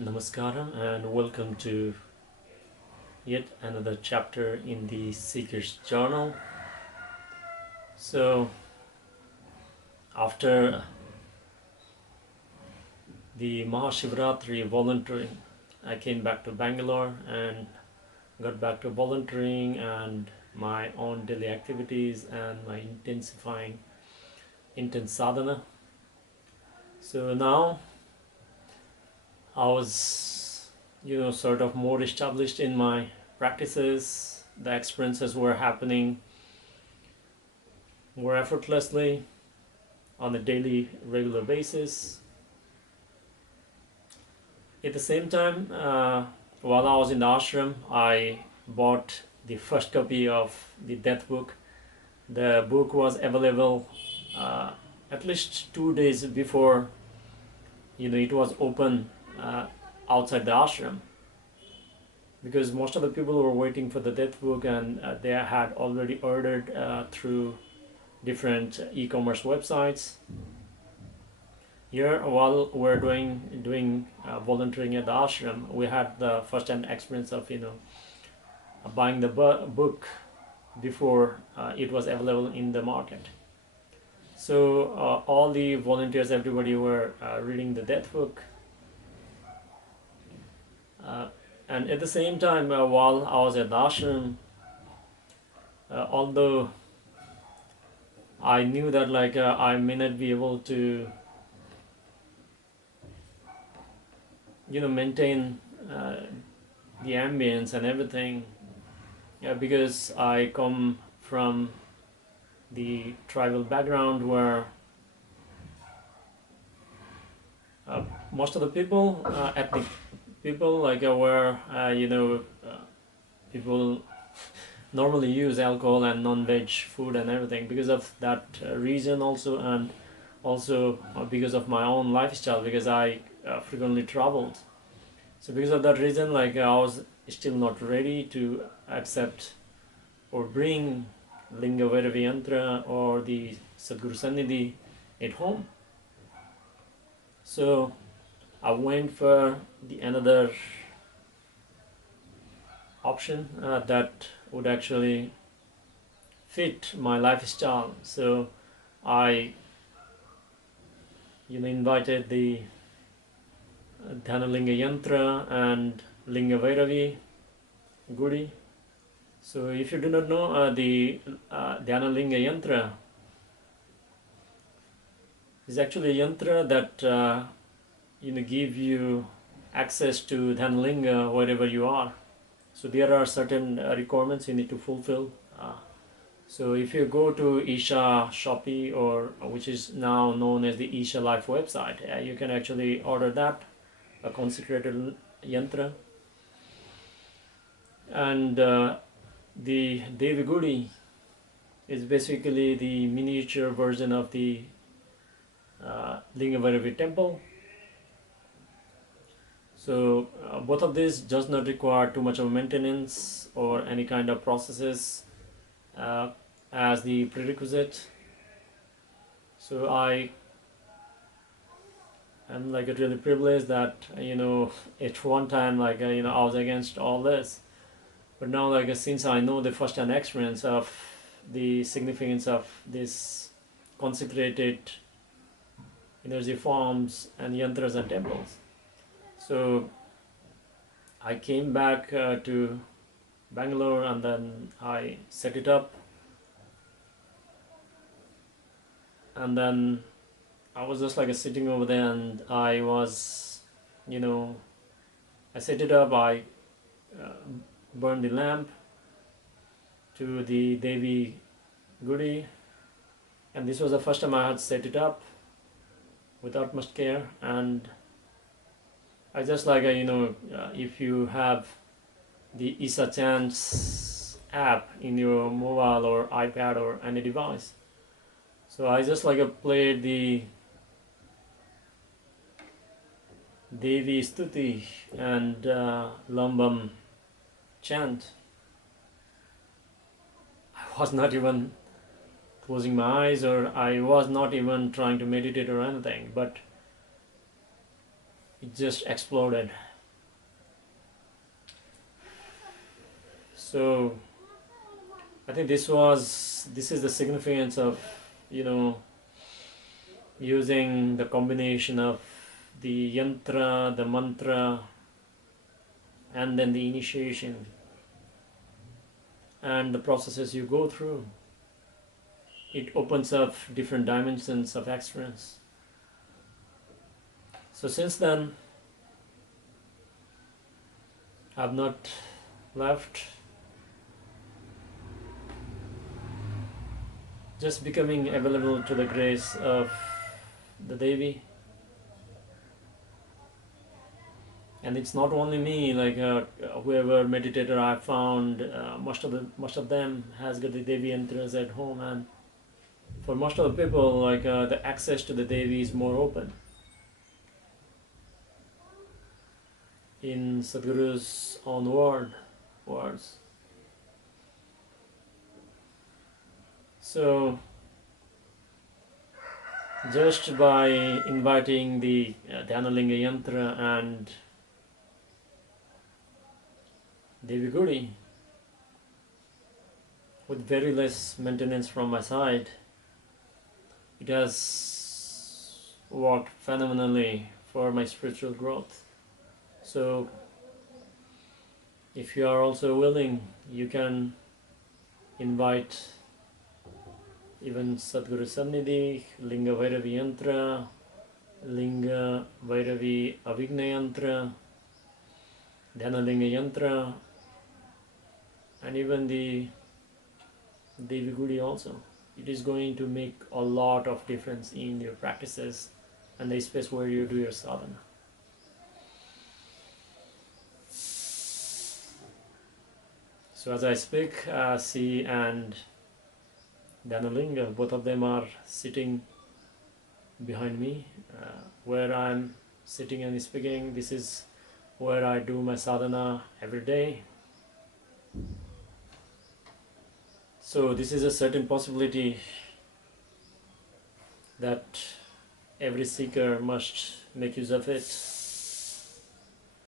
Namaskaram and welcome to yet another chapter in the Seeker's Journal. So, after the Mahashivratri volunteering, I came back to Bangalore and got back to volunteering and my own daily activities and my intensifying intense sadhana. So now I was, sort of more established in my practices. The experiences were happening more effortlessly on a daily, regular basis. At the same time, while I was in the ashram, I bought the first copy of the death book. The book was available at least 2 days before, it was open outside the ashram, because most of the people were waiting for the death book and they had already ordered through different e-commerce websites. Here, while we're doing volunteering at the ashram, we had the first-hand experience of buying the book before it was available in the market. So all the volunteers, everybody were reading the death book. And at the same time, while I was at the ashram, although I knew that I may not be able to maintain the ambience and everything, because I come from the tribal background where most of the people, ethnic people, where people normally use alcohol and non-veg food and everything. Because of that reason also, and also because of my own lifestyle, because I frequently traveled. So because of that reason, I was still not ready to accept or bring Linga, Bhairavi, Yantra or the Sadhguru Sannidhi at home. So I went for the another option that would actually fit my lifestyle. So I invited the Dhyanalinga Yantra and Linga Bhairavi Gudi. So if you do not know, the Dhyanalinga Yantra is actually a yantra that give you access to Dhyanalinga wherever you are. So there are certain requirements you need to fulfill. So if you go to Isha Shopee, or which is now known as the Isha Life website, you can actually order that, a consecrated yantra. And the Devi Gudi is basically the miniature version of the Linga Bhairavi temple. So both of these does not require too much of maintenance or any kind of processes as the prerequisite. So I am really privileged that at one time I was against all this, but now since I know the first-hand experience of the significance of this consecrated energy forms and yantras and temples. So I came back to Bangalore and then I set it up, and then I was just sitting over there and I was I set it up, I burned the lamp to the Devi Gudi, and this was the first time I had set it up without much care. And I just if you have the Isa Chants app in your mobile or iPad or any device, so I just played the Devi Stuti and Lambam chant. I was not even closing my eyes, or I was not even trying to meditate or anything, but it just exploded So I think this is the significance of, you know, using the combination of the yantra, the mantra, and then the initiation and the processes you go through. It opens up different dimensions of experience. So since then, I've not left, just becoming available to the grace of the Devi. And it's not only me, like whoever meditator I found, most of them has got the Devi yantras at home, and for most of the people, like the access to the Devi is more open. In Sadhguru's own words. So just by inviting the Dhyanalinga Yantra and Devi Gudi, with very less maintenance from my side, it has worked phenomenally for my spiritual growth. So if you are also willing, you can invite even Sadhguru Sannidhi, Linga Bhairavi Yantra, Linga Bhairavi Avigna Yantra, Dhyanalinga Yantra, and even the Devi Gudi also. It is going to make a lot of difference in your practices and the space where you do your sadhana. So as I speak, Si and Dhyanalinga, both of them are sitting behind me, where I'm sitting and speaking. This is where I do my sadhana every day. So this is a certain possibility that every seeker must make use of it.